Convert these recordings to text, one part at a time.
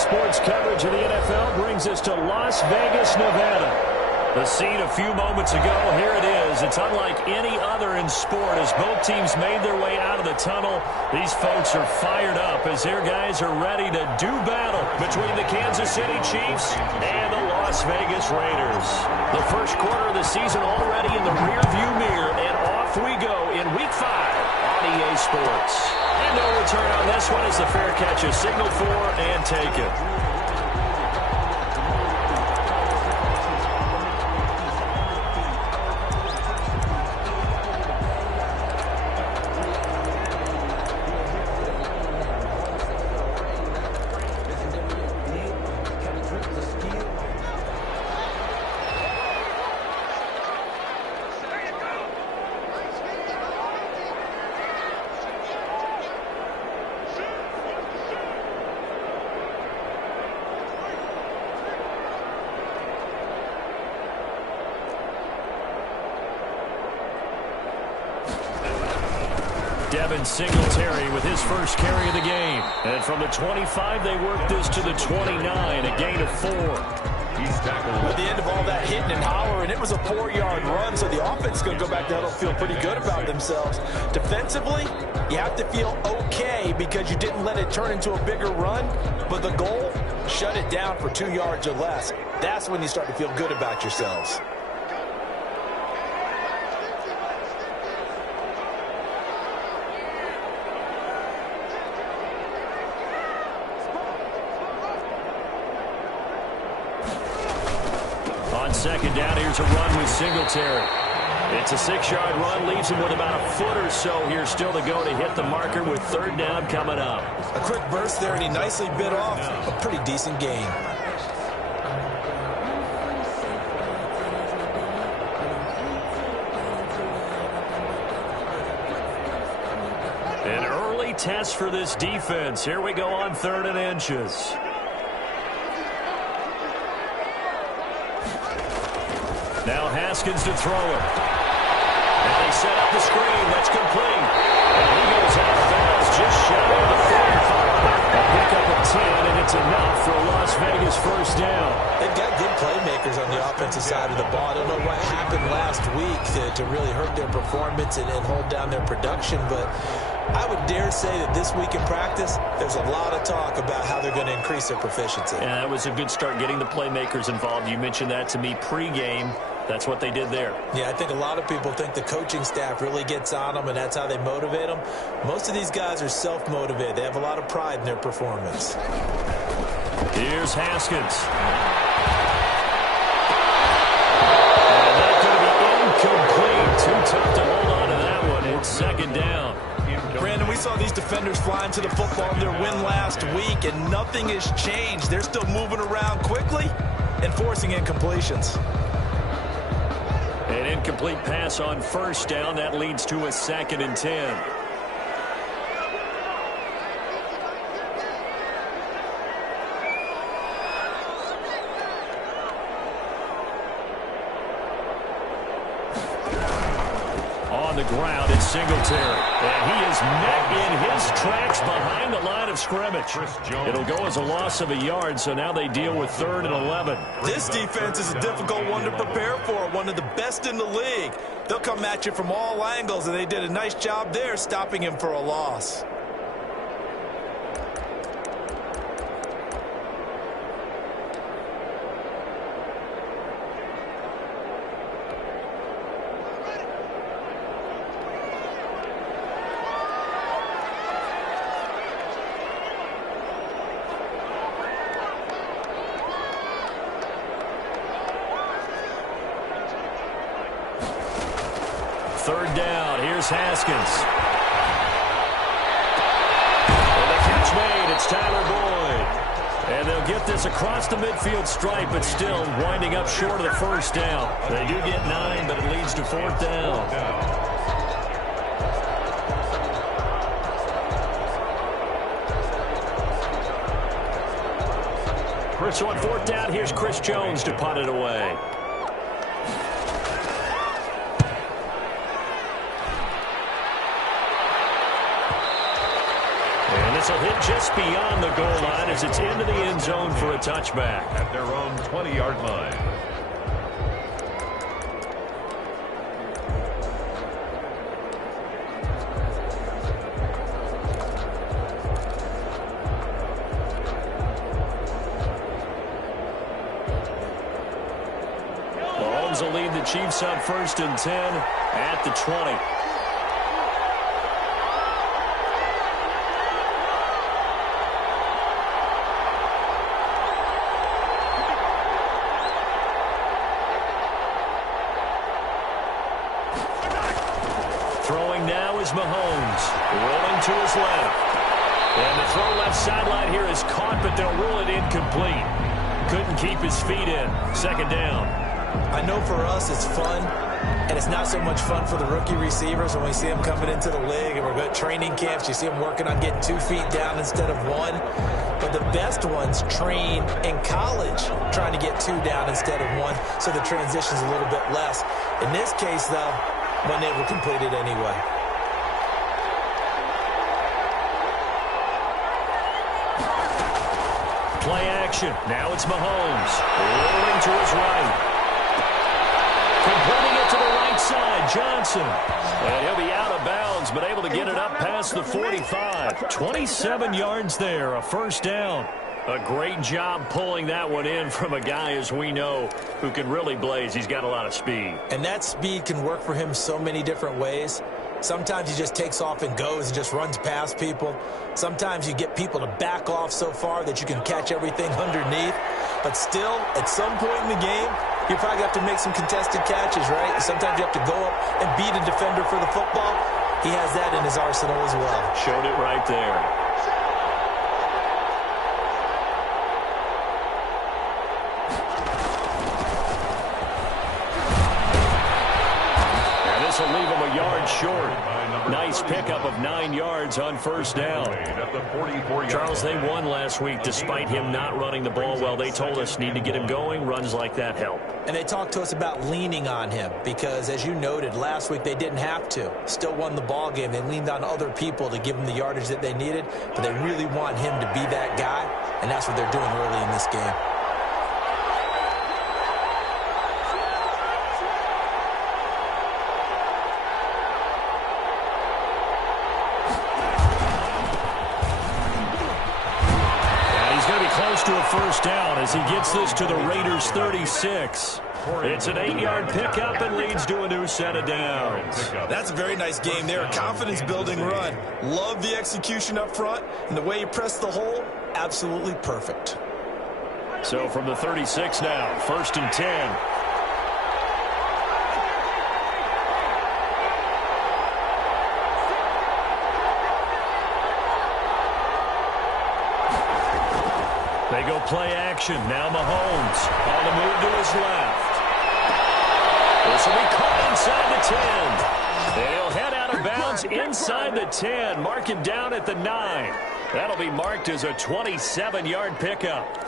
sports coverage of the NFL brings us to Las Vegas, Nevada. The scene a few moments ago, here it is. It's unlike any other in sport as both teams made their way out of the tunnel. These folks are fired up as their guys are ready to do battle between the Kansas City Chiefs and the Las Vegas Raiders. The first quarter of the season already in the rearview mirror, and off we go in Week 5 on EA Sports. And no return on this one as the fair catch is signaled for and taken. Singletary with his first carry of the game. And from the 25, they work this to the 29, a gain of 4. He's tackled. At the end of all that hitting and hollering, it was a 4-yard run, so the offense is going to go back down and feel pretty good about themselves. Defensively, you have to feel okay because you didn't let it turn into a bigger run, but the goal, shut it down for 2 yards or less. That's when you start to feel good about yourselves. Second down, here's a run with Singletary. It's a 6-yard run, leaves him with about a foot or so here still to go to hit the marker with third down coming up. A quick burst there, and he nicely bit off a pretty decent gain. An early test for this defense. Here we go on 3rd and inches. Now Haskins to throw it. And they set up the screen. That's complete. And he goes out of bounds just shy of the 45. A pickup of 10, and it's enough for a Las Vegas first down. They've got good playmakers on the offensive side of the ball. I don't know what happened last week to really hurt their performance and hold down their production, but I would dare say that this week in practice, there's a lot of talk about how they're going to increase their proficiency. Yeah, that was a good start getting the playmakers involved. You mentioned that to me pregame. That's what they did there. Yeah, I think a lot of people think the coaching staff really gets on them, and that's how they motivate them. Most of these guys are self-motivated. They have a lot of pride in their performance. Here's Haskins. And that could be incomplete. Too tough to hold on to that one. It's second down. Brandon, we saw these defenders flying to the football in their win last week, and nothing has changed. They're still moving around quickly and forcing incompletions. An incomplete pass on first down. That leads to a 2nd and 10. On the ground, it's Singletary. And he is met in his tracks behind the line of scrimmage. It'll go as a loss of a yard, so now they deal with 3rd and 11. This defense is a difficult one to prepare for, one of the best in the league. They'll come at you from all angles, and they did a nice job there stopping him for a loss. Third down. Here's Haskins. And the catch made. It's Tyler Boyd. And they'll get this across the midfield stripe, but still winding up short of the first down. They do get 9, but it leads to 4th down. So on 4th down, here's Chris Jones to punt it away. will hit just beyond the goal line as it's into the end zone for a touchback. At their own 20-yard line. Mahomes will lead the Chiefs up 1st and 10 at the 20. Throwing now is Mahomes, rolling to his left. And the throw left sideline here is caught, but they'll rule it incomplete. Couldn't keep his feet in. 2nd down. I know for us it's fun, and it's not so much fun for the rookie receivers when we see them coming into the league and we're at training camps. You see them working on getting 2 feet down instead of 1. But the best ones train in college trying to get 2 down instead of 1, so the transition's a little bit less. In this case, though, one able to complete it anyway. Play action. Now it's Mahomes. Rolling to his right. Completing it to the right side. Johnson. And he'll be out of bounds, but able to get it up past the 45. 27 yards there. A 1st down. A great job pulling that one in from a guy, as we know, who can really blaze. He's got a lot of speed. And that speed can work for him so many different ways. Sometimes he just takes off and goes and just runs past people. Sometimes you get people to back off so far that you can catch everything underneath. But still, at some point in the game, you probably have to make some contested catches, right? Sometimes you have to go up and beat a defender for the football. He has that in his arsenal as well. Showed it right there. Will leave him a yard short. Nice pickup of 9 yards on 1st down. Charles, they won last week despite him not running the ball well. They told us need to get him going. Runs like that help. And they talked to us about leaning on him because, as you noted, last week they didn't have to. Still won the ball game. They leaned on other people to give them the yardage that they needed, but they really want him to be that guy, and that's what they're doing early in this game. To a 1st down as he gets this to the Raiders 36. It's an 8-yard pickup and leads to a new set of downs. That's a very nice game there. A confidence-building run. Love the execution up front, and the way he pressed the hole, absolutely perfect. So from the 36 now, 1st and 10. They go play action. Now Mahomes on the move to his left. This will be caught inside the 10. They'll head out of bounds inside the 10. Mark it down at the 9. That'll be marked as a 27-yard pickup.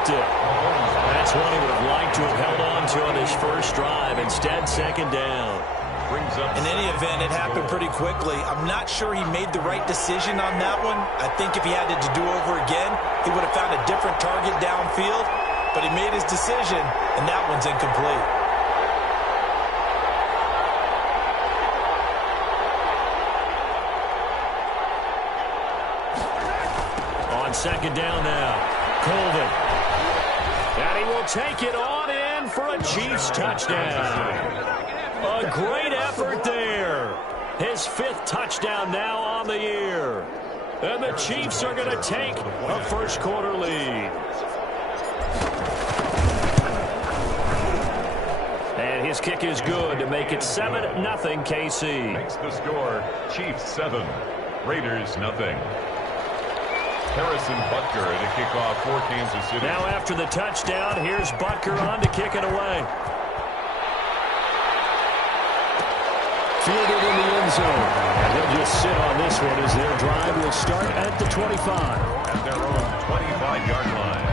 That's one he would have liked to have held on to on his first drive. Instead, 2nd down. In any event, it happened pretty quickly. I'm not sure he made the right decision on that one. I think if he had it to do over again, he would have found a different target downfield. But he made his decision, and that one's incomplete. On 2nd down now, Colvin. And he will take it on in for a Chiefs touchdown. A great effort there. His 5th touchdown now on the year. And the Chiefs are going to take a first-quarter lead. And His kick is good to make it 7-0 KC. Makes the score Chiefs 7, Raiders 0. Harrison Butker at a kickoff for Kansas City. Now after the touchdown, here's Butker on to kick it away. Fielded in the end zone. And he'll just sit on this one as their drive will start at the 25. At their own 25-yard line.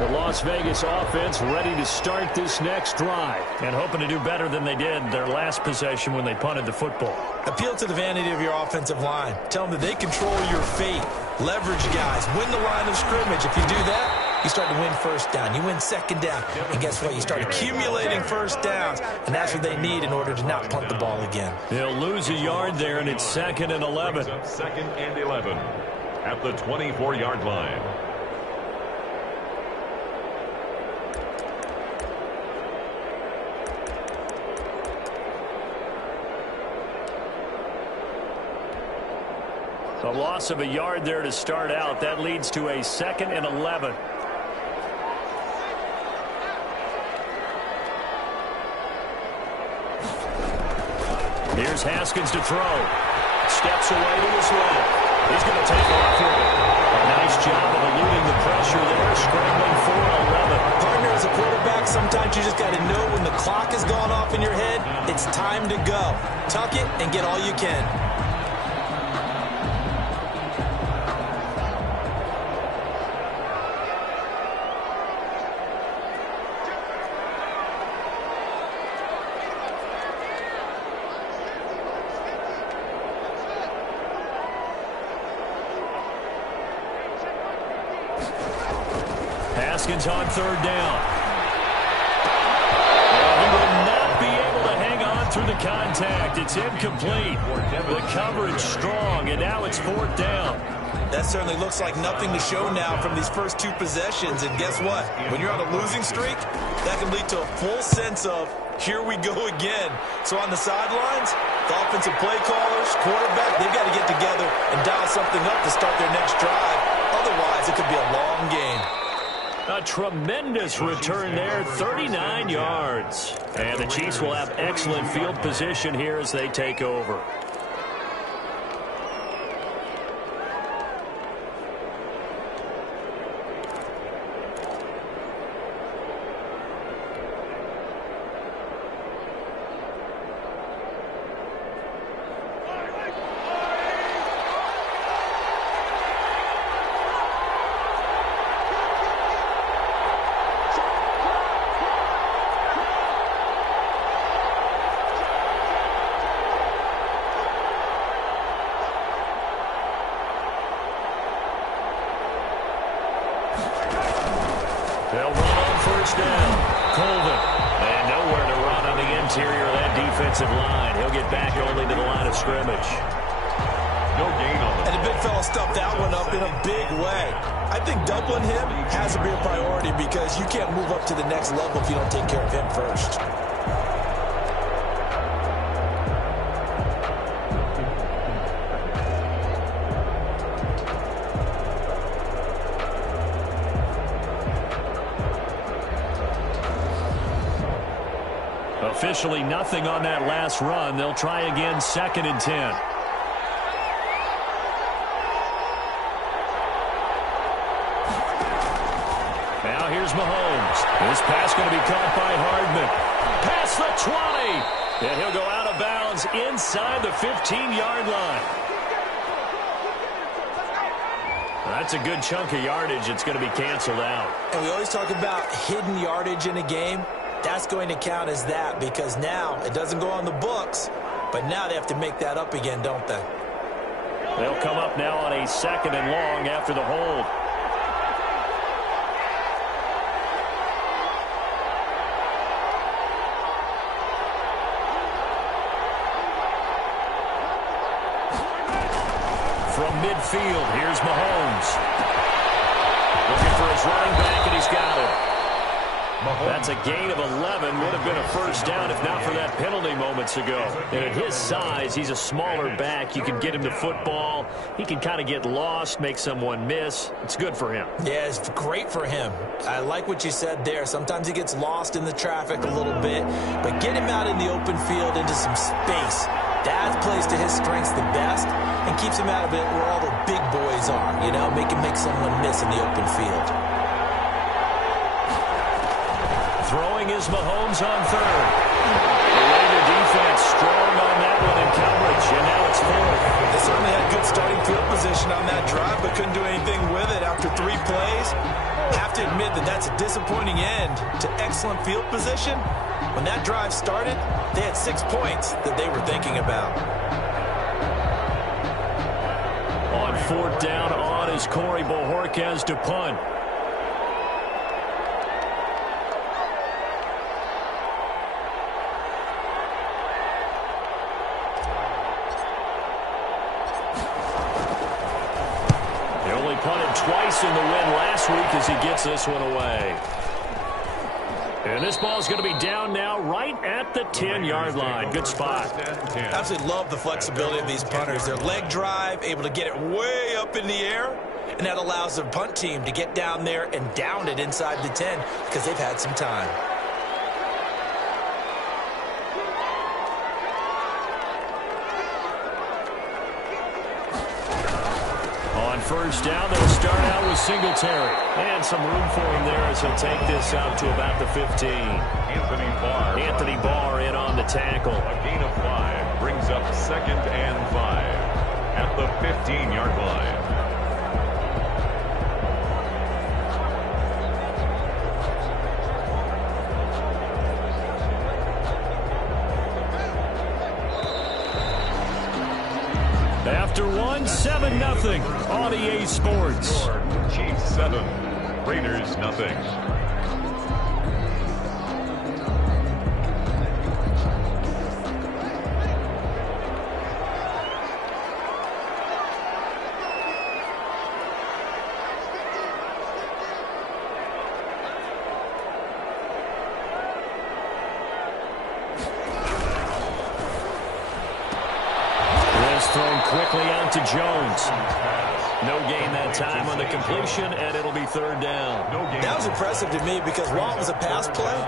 The Las Vegas offense ready to start this next drive and hoping to do better than they did their last possession when they punted the football. Appeal to the vanity of your offensive line. Tell them that they control your fate. Leverage guys. Win the line of scrimmage. If you do that, you start to win first down. You win second down. And guess what? You start accumulating first downs. And that's what they need in order to not punt the ball again. They'll lose a yard there, and it's 2nd and 11. Second and 11 at the 24-yard line. A loss of a yard there to start out. That leads to a 2nd and 11. Here's Haskins to throw. Steps away to his left. He's going to take off with it. A nice job of eluding the pressure there, scrambling for 11. Partner, as a quarterback, sometimes you just got to know when the clock has gone off in your head, it's time to go. Tuck it and get all you can. Haskins on 3rd down. Well, he will not be able to hang on through the contact. It's incomplete. The coverage strong, and now it's 4th down. That certainly looks like nothing to show now from these first 2 possessions. And guess what? When you're on a losing streak, that can lead to a full sense of, here we go again. So on the sidelines, the offensive play callers, quarterback, they've got to get together and dial something up to start their next drive. Otherwise, it could be a long game. A tremendous return there, 39 yards. And the Chiefs will have excellent field position here as they take over. They'll run on 1st down. Colvin. And nowhere to run on the interior of that defensive line. He'll get back only to the line of scrimmage. No gain on the And the big fella stuffed that one up in a big way. I think doubling him has to be a priority because you can't move up to the next level if you don't take care of him first. Officially nothing on that last run. They'll try again, 2nd and 10. Now here's Mahomes. This pass going to be caught by Hardman. Past the 20. And he'll go out of bounds inside the 15-yard line. That's a good chunk of yardage. It's going to be canceled out. And we always talk about hidden yardage in a game. That's going to count as that because now it doesn't go on the books, but now they have to make that up again, don't they? They'll come up now on a 2nd and long after the hold. From midfield, here's Mahomes. Looking for his running back, and he's got it. That's a gain of 11. Would have been a first down if not for that penalty moments ago. And at his size, he's a smaller back. You can get him the football. He can kind of get lost, make someone miss. It's good for him. Yeah, it's great for him. I like what you said there. Sometimes he gets lost in the traffic a little bit, but get him out in the open field into some space. That plays to his strengths the best and keeps him out of it where all the big boys are, you know, make someone miss in the open field. Throwing is Mahomes on third. The Raider defense strong on that one in coverage, and now it's fourth. They certainly had good starting field position on that drive, but couldn't do anything with it after 3 plays. Have to admit that that's a disappointing end to excellent field position. When that drive started, they had 6 points that they were thinking about. On fourth down, on is Corey Bojorquez to punt. They only punted twice in the win last week as he gets this one away. And this ball's going to be down now right at the 10-yard line. Good spot. Absolutely love the flexibility of these punters. Their leg drive, able to get it way up in the air, and that allows their punt team to get down there and down it inside the 10 because they've had some time. On first down, they'll start out with Singletary. And some room for him there as he'll take this out to about the 15. Anthony Barr in on the tackle. A gain of 5 brings up 2nd and 5 at the 15-yard line. After one, 7-0 on EA Sports. Chiefs 7, Raiders nothing. Thrown quickly out to Jones. No gain that time on the completion, and it'll be third down. That was impressive to me because while it was a pass play,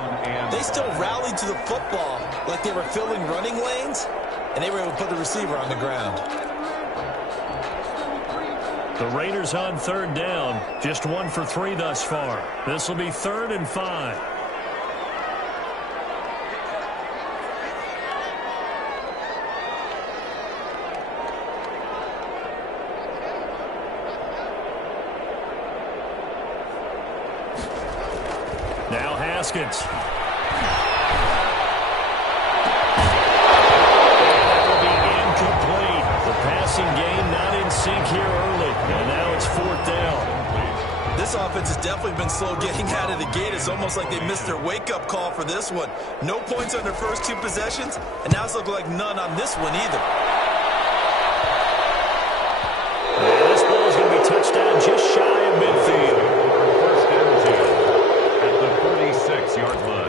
they still rallied to the football like they were filling running lanes, and they were able to put the receiver on the ground. The Raiders on third down, just 1 for 3 thus far. This will be 3rd and 5. Now Haskins. That will be incomplete. The passing game not in sync here early. And now it's 4th down. This offense has definitely been slow getting out of the gate. It's almost like they missed their wake-up call for this one. No points on their first 2 possessions, and now it's looking like none on this one either. And this ball is going to be touched down just shy of midfield. First and 10 at the 46-yard line.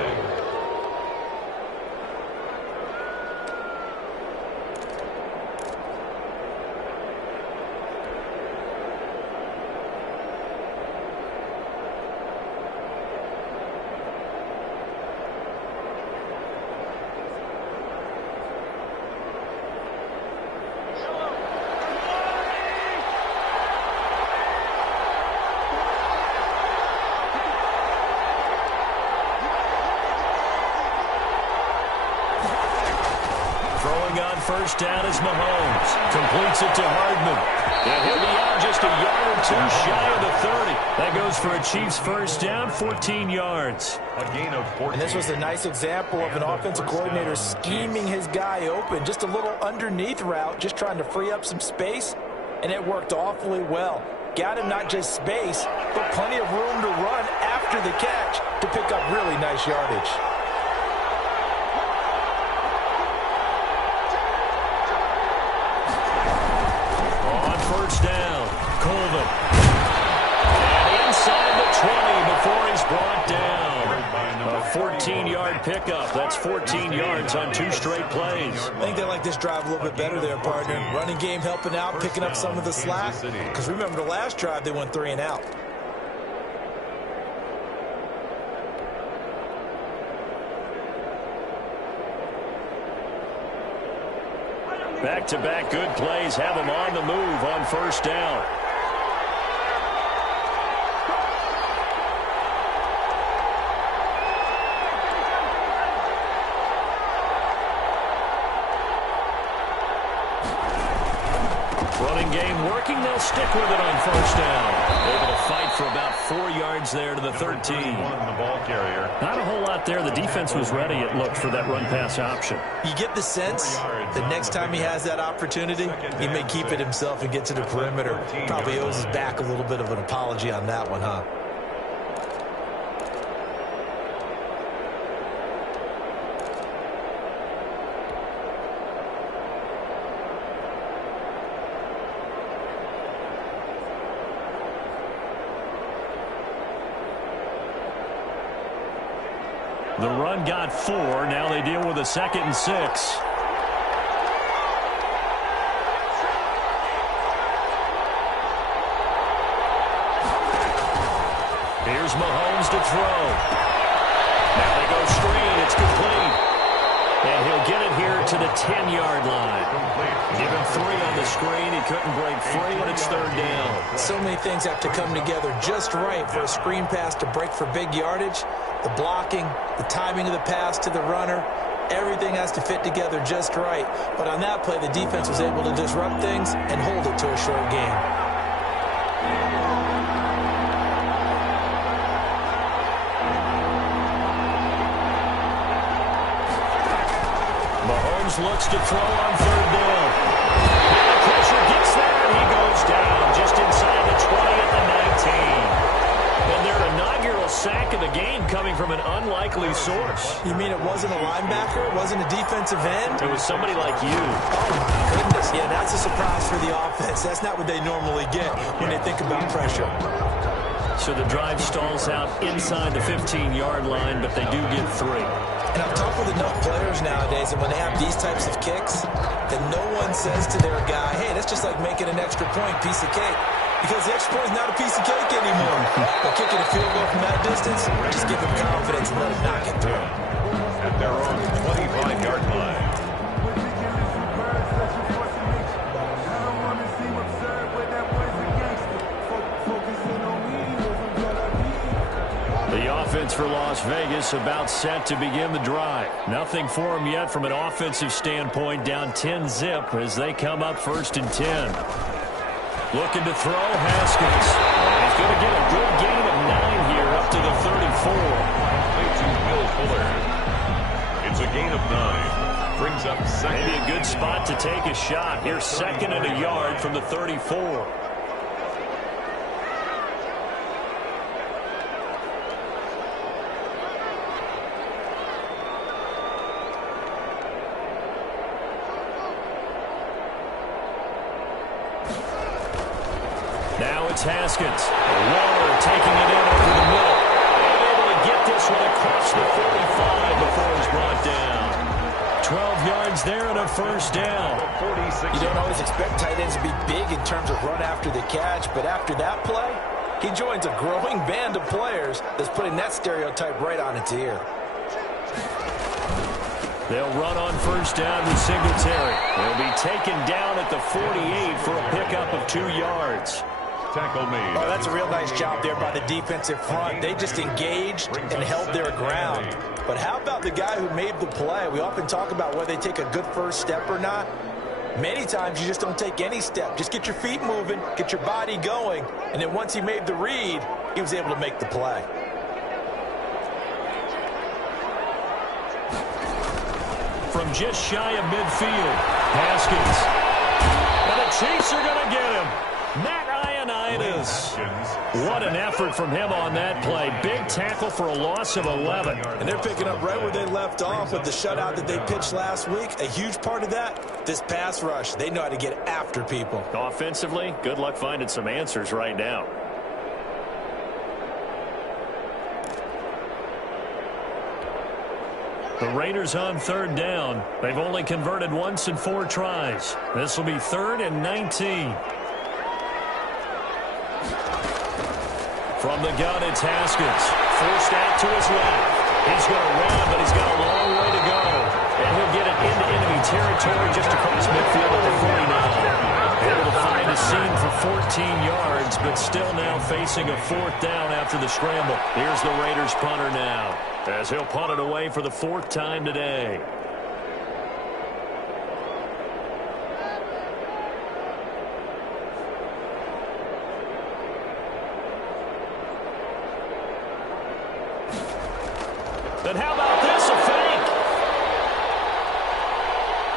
First down is Mahomes. Completes it to Hardman. And he'll be out just a yard or 2 shy of the 30. That goes for a Chiefs first down, 14 yards. A gain of 14. And this was a nice example of an offensive coordinator scheming his guy open. Just a little underneath route, just trying to free up some space. And it worked awfully well. Got him not just space, but plenty of room to run after the catch to pick up really nice yardage. Down, Colvin. And inside the 20 before he's brought down. 14-yard pickup. That's 14 yards on 2 straight plays. I think they like this drive a little bit better there, partner. Running game helping out, picking up some of the slack. Because remember the last drive, they went 3 and out. Back-to-back good plays have them on the move on first down. Running game working. They'll stick with it on first down. Able to fight for about 4 yards there to the 13. The ball carrier. Not a whole lot there. The defense was ready, it looked, for that run-pass option. You get the sense that next time he has that opportunity, he may keep it himself and get to the perimeter. Probably owes his back a little bit of an apology on that one, huh? The run got 4. Now they deal with a 2nd and 6. Here's Mahomes to throw. Now they go screen. It's complete. And he'll get it here to the 10-yard line. Give him 3 on the screen. He couldn't break free, and it's 3rd down. So many things have to come together just right for a screen pass to break for big yardage. The blocking, the timing of the pass to the runner, everything has to fit together just right. But on that play, the defense was able to disrupt things and hold it to a short game. Mahomes looks to throw on 3rd down. And the pressure gets there, and he goes down just inside the 20 at the 19. And their inaugural sack of the game coming from an unlikely source. You mean it wasn't a linebacker? It wasn't a defensive end? It was somebody like you. Oh, my goodness. Yeah, that's a surprise for the offense. That's not what they normally get when they think about pressure. So the drive stalls out inside the 15-yard line, but they do get 3. And I've talked with enough players nowadays, and when they have these types of kicks, then no one says to their guy, hey, that's just like making an extra point, piece of cake. Because the extra point is not a piece of cake anymore. But kicking a field goal from that distance, just give them confidence and let them knock it through. At their own 25-yard line. The offense for Las Vegas about set to begin the drive. Nothing for them yet from an offensive standpoint, down 10-zip as they come up 1st and 10. Looking to throw, Haskins. And he's going to get a good gain of 9 here up to the 34. To Will Fuller. It's a gain of 9. Brings up 2nd. Maybe a good spot to take a shot. Here's 2nd and a yard from the 34. Now it's Haskins. Waller taking it in over the middle. And able to get this one across the 45 before he's brought down. 12 yards there and a 1st down. You don't always expect tight ends to be big in terms of run after the catch, but after that play, he joins a growing band of players that's putting that stereotype right on its ear. They'll run on 1st down with Singletary. They'll be taken down at the 48 for a pickup of 2 yards. Tackle made. Oh, that's a real nice job there by the defensive front. They just engaged and held their ground. But how about the guy who made the play? We often talk about whether they take a good first step or not. Many times you just don't take any step. Just get your feet moving, get your body going, and then once he made the read, he was able to make the play. From just shy of midfield, Haskins. And the Chiefs are going to get him. Matt Ioannidis. What an effort from him on that play. Big tackle for a loss of 11. And they're picking up right where they left off with the shutout that they pitched last week. A huge part of that, this pass rush. They know how to get after people. Offensively, good luck finding some answers right now. The Raiders on third down. They've only converted once in 4 tries. This will be 3rd and 19. From the gun, it's Haskins. Forced out to his left. He's going to run, but he's got a long way to go. And he'll get it into enemy territory just across midfield at the 49. Able to find a seam for 14 yards, but still now facing a 4th down after the scramble. Here's the Raiders punter now, as he'll punt it away for the 4th time today. Then how about this, a fake?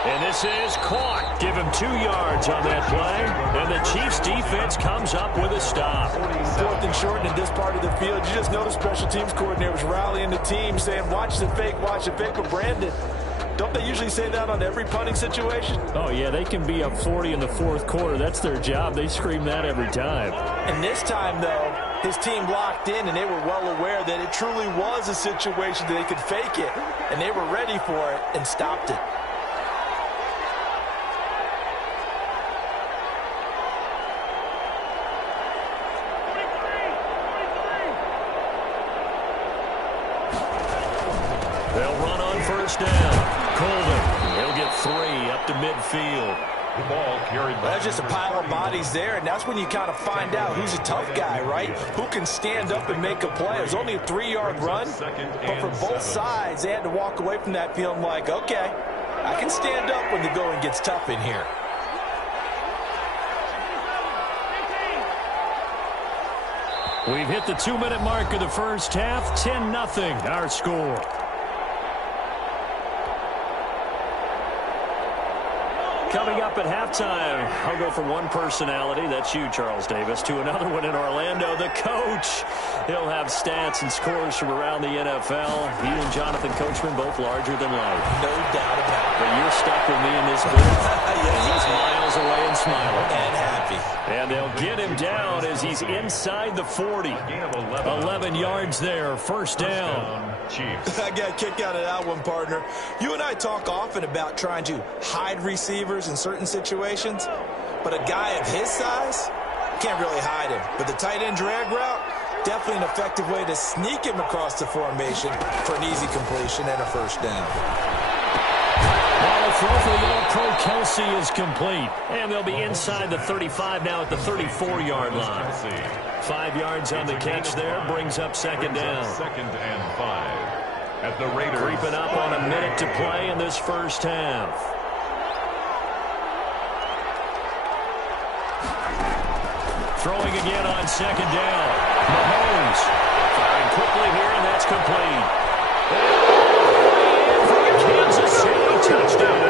And this is caught. Give him 2 yards on that play. And the Chiefs defense comes up with a stop. 4th and short in this part of the field. You just noticed special teams coordinators rallying the team saying, watch the fake, but Brandon, don't they usually say that on every punting situation? Oh, yeah, they can be up 40 in the 4th quarter. That's their job. They scream that every time. And this time, though, his team locked in, and they were well aware that it truly was a situation that they could fake it, and they were ready for it and stopped it. They'll run on first down. Colvin, he'll get 3 up to midfield. The ball carried by. That's just a pile of bodies there, and that's when you kind of find out who's a tough guy, right? Who can stand up and make a play. It was only a 3-yard run, but for both sides, they had to walk away from that feeling like, okay, I can stand up when the going gets tough in here. We've hit the 2-minute mark of the first half. 10-0 our score. Coming up at halftime, I'll go from one personality, that's you, Charles Davis, to another one in Orlando, the coach. He'll have stats and scores from around the NFL. He and Jonathan Coachman both larger than life. No doubt about it. But you're stuck with me in this booth. Yes, he's miles away and smiling. And happy. And they'll get him down as he's inside the 40. 11 yards there, first down. Chiefs. I got a kick out of that one, partner. You and I talk often about trying to hide receivers in certain situations, but a guy of his size can't really hide him. But the tight end drag route, definitely an effective way to sneak him across the formation for an easy completion and a first down. Now the throw for the All-Pro Kelsey is complete. And they'll be inside the 35 now at the 34-yard line. 5 yards on the catch there, brings up second down. 2nd and 5 at the Raiders. Creeping up on a minute to play in this first half. Throwing again on second down. Mahomes firing quickly here, and that's complete. And for a Kansas City touchdown.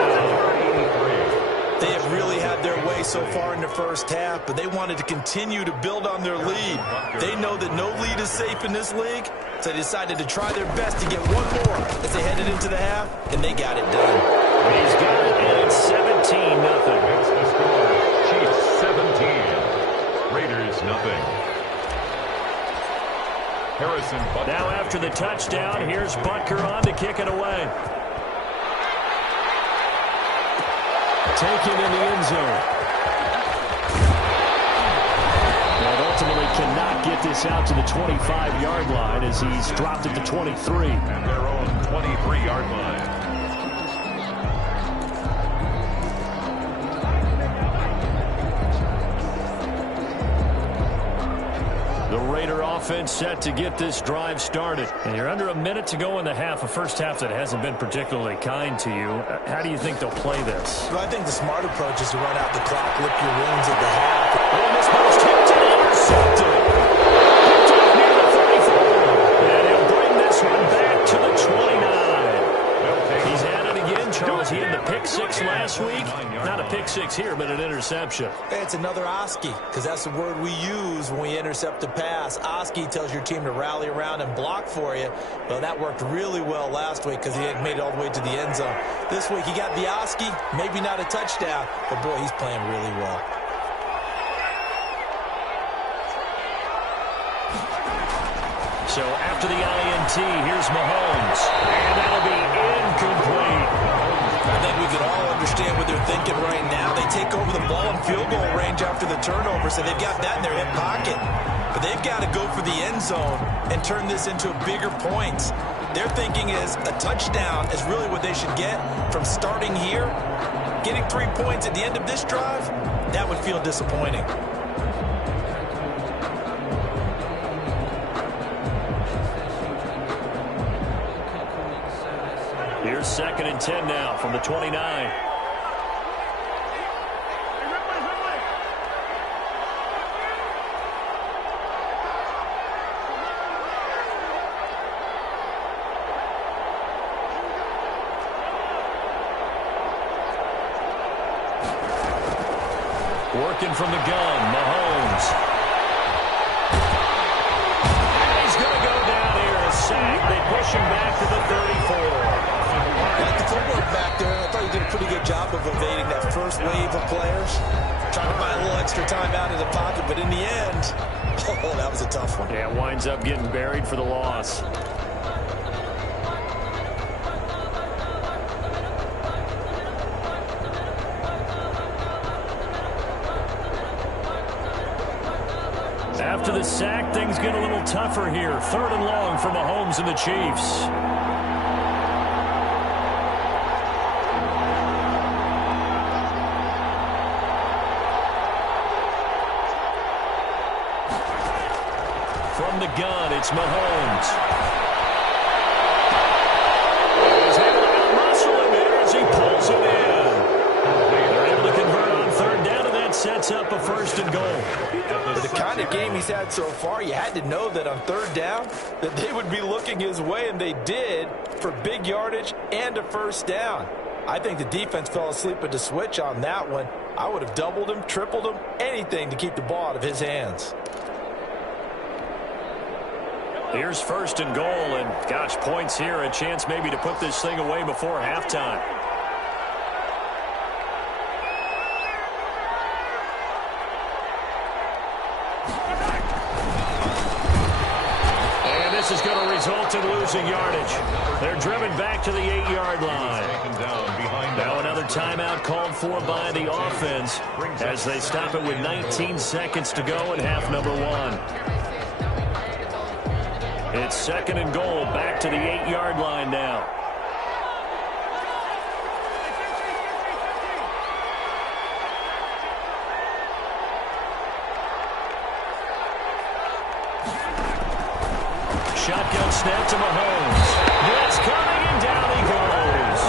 They have really had their way so far in the first half, but they wanted to continue to build on their lead. They know that no lead is safe in this league, so they decided to try their best to get one more as they headed into the half, and they got it done. He's got it, and it's 17-0. That's the score. Chiefs 17. Raiders nothing. Harrison Butker. Now after the touchdown, here's Butker on to kick it away. Taken in the end zone. And ultimately cannot get this out to the 25-yard line as he's dropped at the 23. And their own 23-yard line. The Raider offense set to get this drive started. And you're under a minute to go in the half, a first half that hasn't been particularly kind to you. How do you think they'll play this? Well, I think the smart approach is to run out the clock, lick your wounds at the half. And this ball's tipped and intercepted. Picked up near the 34. And he'll bring this one back to the 29. He's at it again, Charles. He had the pick six last week. Not a pick six here, but an interception. It's another Oski, because that's the word we use when we intercept a pass. Oski tells your team to rally around and block for you. Well, that worked really well last week because he had made it all the way to the end zone. This week he got the Oski, maybe not a touchdown, but boy, he's playing really well. So after the INT, here's Mahomes. And that'll be think we can all understand what they're thinking right now. They take over the ball in field goal range after the turnover, so they've got that in their hip pocket. But they've got to go for the end zone and turn this into bigger points. Their thinking is a touchdown is really what they should get from starting here. Getting 3 points at the end of this drive, that would feel disappointing. Here's 2nd and 10 now from the 29. Working from the gun, Mahomes. And he's going to go down here, a sack. They push him back to the 34. Like the footwork back there, I thought he did a pretty good job of evading that first wave of players. Trying to buy a little extra time out of the pocket, but in the end, oh, that was a tough one. Yeah, winds up getting buried for the loss. After the sack, things get a little tougher here. 3rd and long for Mahomes and the Chiefs. From the gun, it's Mahomes. He's able to out-muscle him here as he pulls it in. They're able to convert on 3rd down, and that sets up a 1st and goal. For the kind of game he's had so far, you had to know that on 3rd down that they would be looking his way, and they did, for big yardage and a 1st down. I think the defense fell asleep at the switch on that one. I would have doubled him, tripled him, anything to keep the ball out of his hands. Here's 1st and goal, and gosh, points here, a chance maybe to put this thing away before halftime. And this is going to result in losing yardage. They're driven back to the 8-yard line. Now another timeout called for by the offense as they stop it with 19 seconds to go in half number 1. It's 2nd and goal, back to the 8-yard line now. Shotgun snap to Mahomes. Blitz coming, and down he goes.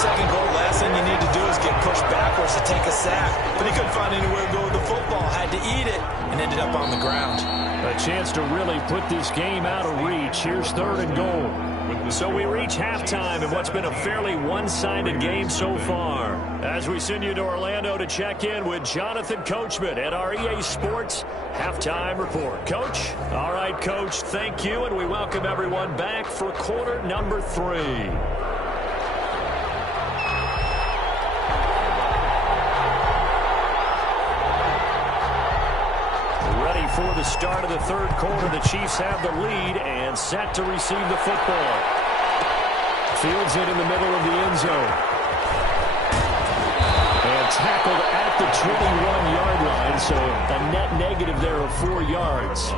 2nd goal, last thing you need to do is get pushed backwards to take a sack. But he couldn't find anywhere to go with the football, had to eat it, and ended up on the ground. A chance to really put this game out of reach. Here's 3rd and goal. So we reach halftime in what's been a fairly one-sided game so far. As we send you to Orlando to check in with Jonathan Coachman at our EA Sports Halftime Report. Coach? All right, Coach, thank you, and we welcome everyone back for quarter number 3. For the start of the 3rd quarter, the Chiefs have the lead and set to receive the football. Fields it in the middle of the end zone. And tackled at the 21-yard line, so a net negative there of 4 yards.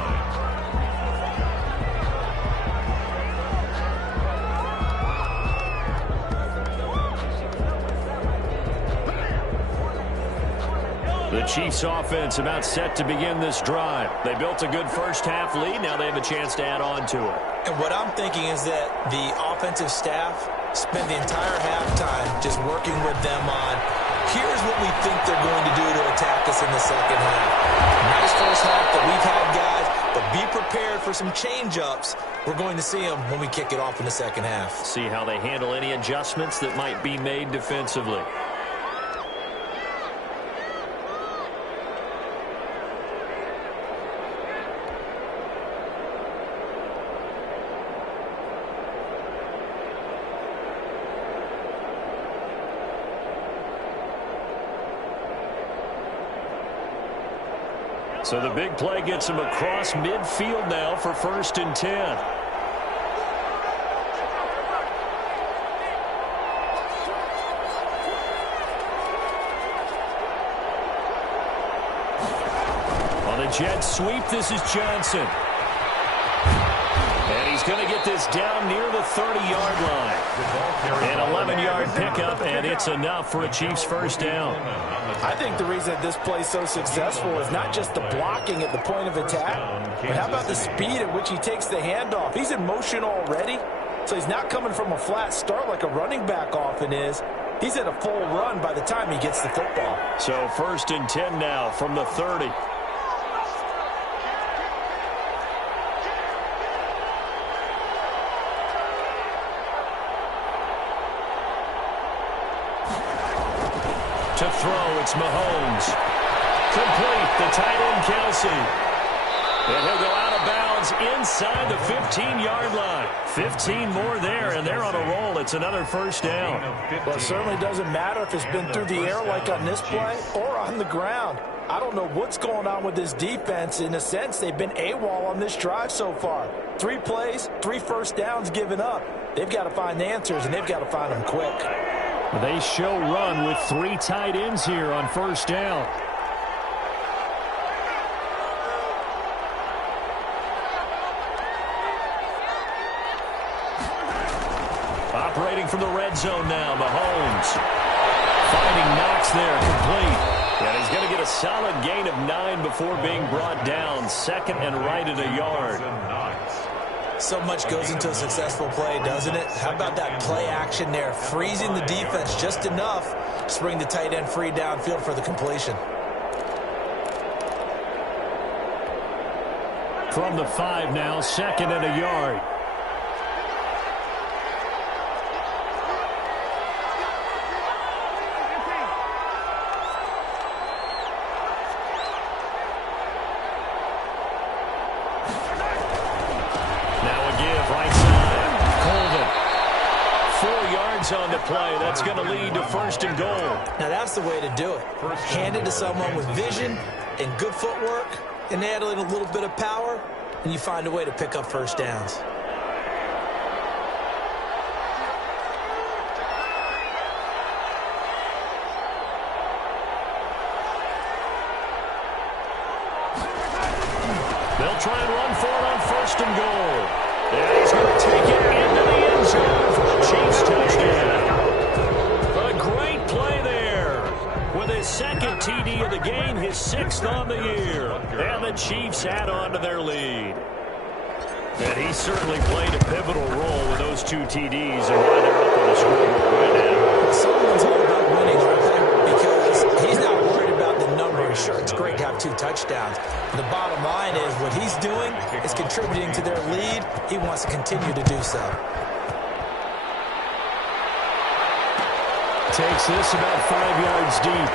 The Chiefs offense about set to begin this drive. They built a good first-half lead. Now they have a chance to add on to it. And what I'm thinking is that the offensive staff spent the entire halftime just working with them on, here's what we think they're going to do to attack us in the second half. Nice first half that we've had, guys, but be prepared for some change-ups. We're going to see them when we kick it off in the second half. See how they handle any adjustments that might be made defensively. So the big play gets him across midfield now for 1st and 10. a jet sweep. This is Johnson. And he's going to get this down near the 30-yard line. An 11-yard pickup, and it's enough for a Chiefs first down. I think the reason that this play is so successful is not just the blocking at the point of attack, but how about the speed at which he takes the handoff? He's in motion already, so he's not coming from a flat start like a running back often is. He's at a full run by the time he gets the football. So 1st and 10 now from the 30. To throw, it's Mahomes. Complete, the tight end Kelsey. And he'll go out of bounds inside the 15-yard line. 15 more there, and they're on a roll. It's another first down. Well, it certainly doesn't matter if it's been through the air like on this play or on the ground. I don't know what's going on with this defense. In a sense, they've been AWOL on this drive so far. 3 plays, 3 first downs given up. They've got to find answers, and they've got to find them quick. They show run with 3 tight ends here on first down. Operating from the red zone now, Mahomes. Finding Knox there, complete. And he's going to get a solid gain of 9 before being brought down. 2nd and right at a yard. So much goes into a successful play, doesn't it? How about that play action there, freezing the defense just enough to bring the tight end free downfield for the completion. From the 5 now, 2nd and a yard. On the play. That's going to lead to 1st and goal. Now that's the way to do it. Hand it to someone with vision and good footwork, and add in a little bit of power, and you find a way to pick up first downs. They'll try and run for it on 1st and goal. And he's going to take it into the end zone for the Chiefs touchdown. A great play there. With his 2nd TD of the game, his 6th on the year. And the Chiefs add on to their lead. And he certainly played a pivotal role with those 2 TDs and why they're up on the scoreboard right now. Someone's all about winning, aren't they? Because he's not worried about the number. Sure, it's great to have 2 touchdowns. The bottom line is what he's doing is contributing to their lead. He wants to continue to do so. Takes this about 5 yards deep.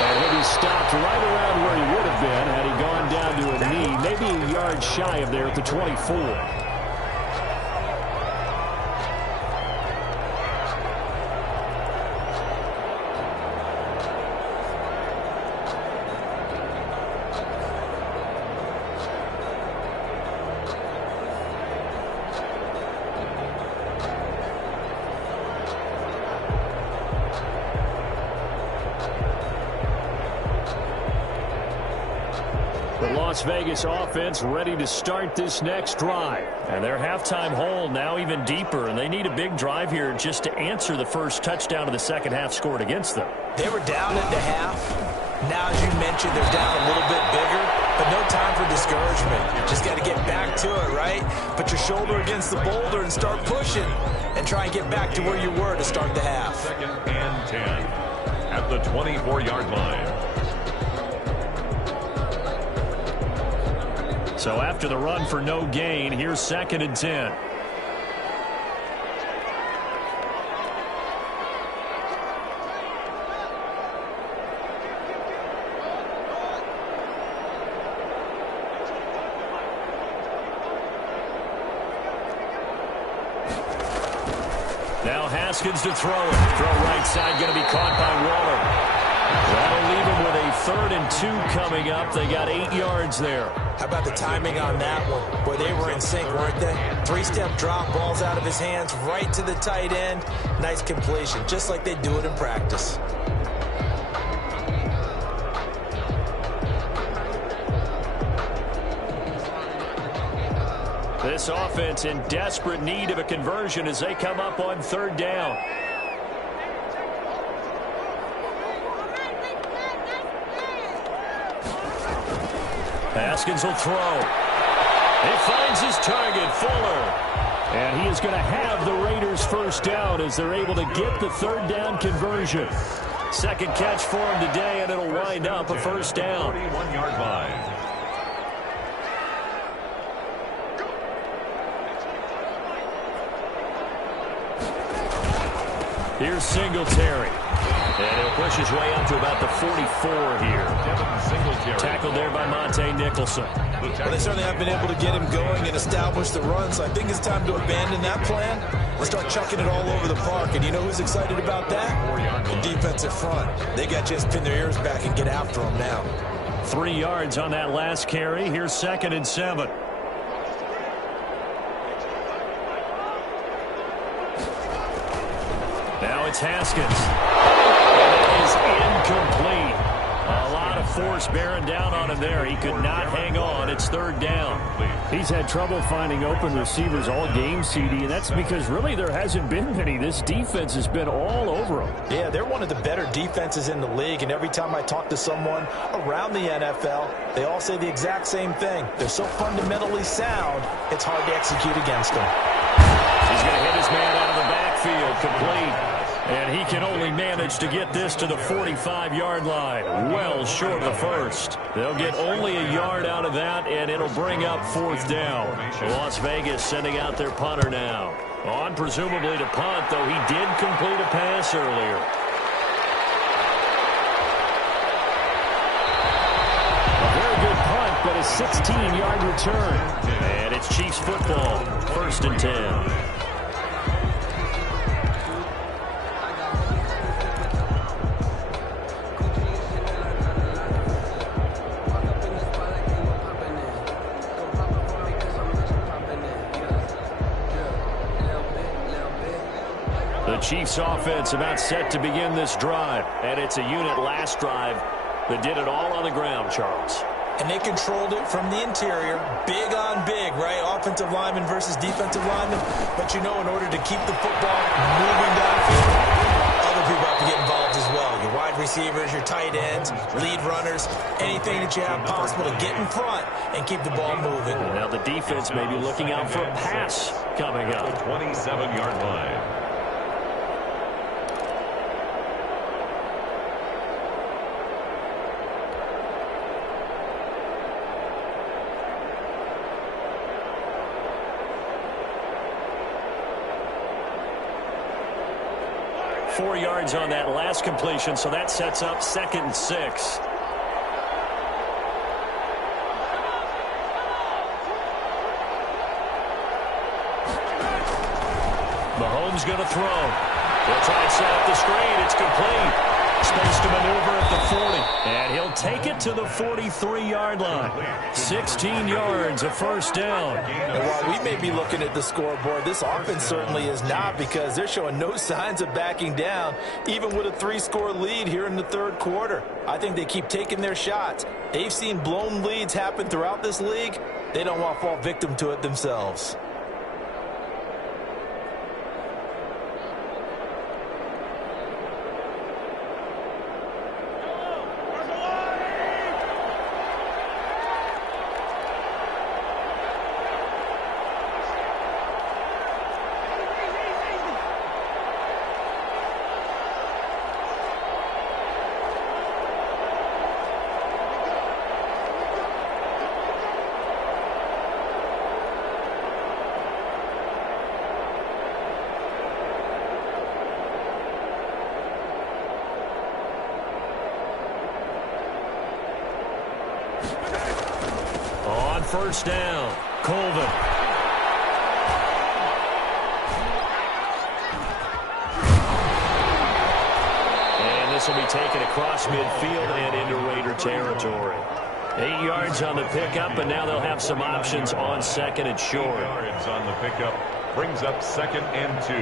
And he'll be stopped right around where he would have been had he gone down to a knee, maybe a yard shy of there at the 24. Las Vegas offense ready to start this next drive. And their halftime hole now even deeper, and they need a big drive here just to answer the first touchdown of the second half scored against them. They were down at the half. Now, as you mentioned, they're down a little bit bigger, but no time for discouragement. Just got to get back to it, right? Put your shoulder against the boulder and start pushing and try and get back to where you were to start the half. 2nd and 10 at the 24-yard line. So after the run for no gain, here's 2nd and 10. Now Haskins to throw it. Throw right side, going to be caught by Waller. That'll leave him with a 3rd and 2 coming up. They got 8 yards there. How about the timing on that one? Boy, they were in sync, weren't they? 3-step drop, balls out of his hands, right to the tight end. Nice completion, just like they do it in practice. This offense in desperate need of a conversion as they come up on 3rd down. Haskins will throw. He finds his target, Fuller. And he is going to have the Raiders 1st down as they're able to get the 3rd down conversion. 2nd catch for him today, and it'll wind up a 1st down. 41-yard line. Here's Singletary. And he'll push his way up to about the 44 here. Tackled there by Monte Nicholson. Well, they certainly have been able to get him going and establish the run, so I think it's time to abandon that plan and start chucking it all over the park. And you know who's excited about that? The defensive front. They got to just pin their ears back and get after him now. 3 yards on that last carry. Here's 2nd and 7. Now it's Haskins. And it is incomplete. A lot of force bearing down on him there. He could not hang on. It's 3rd down. He's had trouble finding open receivers all game, CD, and that's because really there hasn't been many. This defense has been all over him. Yeah, they're one of the better defenses in the league, and every time I talk to someone around the NFL, they all say the exact same thing. They're so fundamentally sound, it's hard to execute against them. He's going to hit his man out of the backfield, complete. And he can only manage to get this to the 45-yard line. Well short of the 1st. They'll get only a yard out of that, and it'll bring up 4th down. Las Vegas sending out their punter now. On presumably to punt, though he did complete a pass earlier. A very good punt, but a 16-yard return. And it's Chiefs football, 1st and 10. The Chiefs offense about set to begin this drive. And it's a unit last drive that did it all on the ground, Charles. And they controlled it from the interior, big on big, right? Offensive lineman versus defensive lineman. But you know, in order to keep the football moving downfield, other people have to get involved as well. Your wide receivers, your tight ends, lead runners, anything that you have possible to get in front and keep the ball moving. And now the defense may be looking out for a pass coming up. 27-yard line. Four yards on that last completion, so that sets up 2nd and 6. Mahomes going to throw. They'll try and set up the screen. It's complete. Space to maneuver at the 40. And he'll take it to the 43-yard line. 16 yards, a 1st down. And while we may be looking at the scoreboard, this offense certainly is not, because they're showing no signs of backing down, even with a 3-score lead here in the 3rd quarter. I think they keep taking their shots. They've seen blown leads happen throughout this league. They don't want to fall victim to it themselves. On 1st down, Colvin. And this will be taken across midfield and into Raider territory. 8 yards on the pickup, and now they'll have some options on 2nd and short. 8 yards on the pickup brings up 2nd and 2.